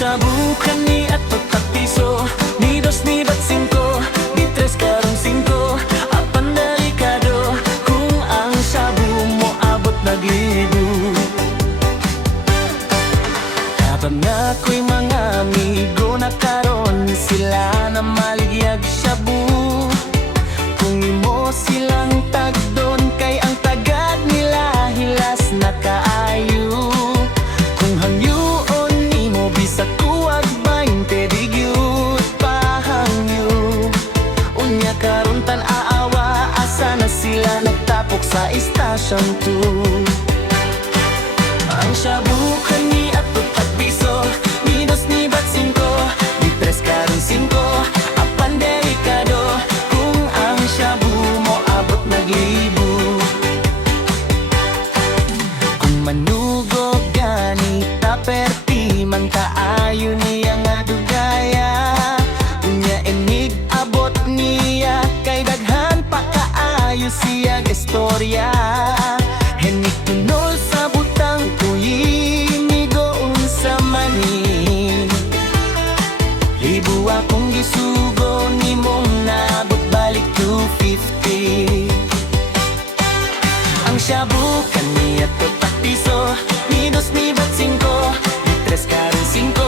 shabu kani at pagtapiso, ni dos ni bat cinco, ni tres karong cinco, apan delikado kung ang shabu mo abot naglibo. Habang ako'y mga amigo na karon, sila na maligyag shabu. Kung imo silang tagdon, kay ang tagad nila hilas na kaayo. Kung hangyoon nimo bisag kuwag 20 digyud pahangyo. Unya karon tan-aawa, asa na sila nagtapok sa istasyon 2. Ang shabu kani at pagpiso, ni dos ni bat cinco, ni tres karon cinco, apan delikado kung ang shabu mo abot naglibo. Kung manugog gani taperti man kaayo niya nga dugaya, unya enig abot niya kay daghan pa kaayo siya istorya. Henig tunol sa butang tuyi, migoon sa mani. Libo akong gisugo, ni mong naabot balik 250. Ang shabu kani at pagpiso, ni dos ni bat cinco, ni tres karon cinco,